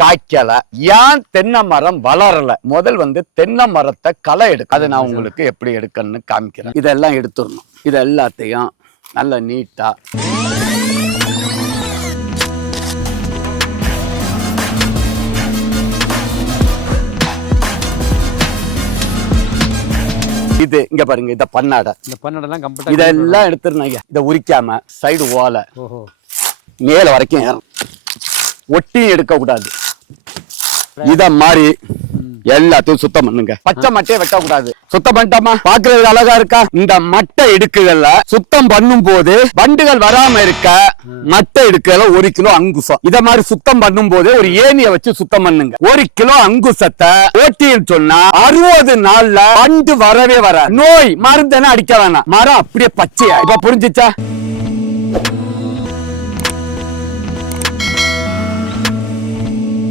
காய்க்கல. ஏன் தென்னை மரம் வளரல? முதல் வந்து தென்னை மரத்தை களை எடுக்க அதை நான் உங்களுக்கு எப்படி எடுக்கணும்னு காமிக்கிறேன். இதெல்லாம் எடுத்துடணும். இது எல்லாத்தையும் நல்லா நீட்டா. இது இங்க பாருங்க இத பண்ணாட இந்த பன்னெண்டெல்லாம் கம்ப்ளீட்டா இதெல்லாம் எடுத்துருணும் ஐயா. இதை உரிக்காம சைடு ஓலை ஓஹோ. மேல வரைக்கும் ஏறும் ஒட்டி எடுக்க கூடாது இத மாதிரி எல்லாத்தையும் சுத்தம் பண்ணுங்க. பச்சை மட்டையை வெட்ட கூடாது சுத்தம் பண்ணிட்டோமா? பாக்குறது அழகா இருக்கா? இந்த மட்டை இடுக்குகள்ல சுத்தம் பண்ணும் போது வண்டுகள் வராம இருக்க மட்டை இடுக்குல ஒரு கிலோ அங்குசம். இத மாதிரி சுத்தம் பண்ணும் போது ஒரு ஏணிய வச்சு சுத்தம் பண்ணுங்க. ஒரு கிலோ அங்குசத்தை ஓட்டின்னு சொன்னா அறுபது நாள்ல வண்டு வரவே வர நோய் மருந்தென அடிக்க வேணாம். மரம் அப்படியே பச்சையா? இப்ப புரிஞ்சுச்சா?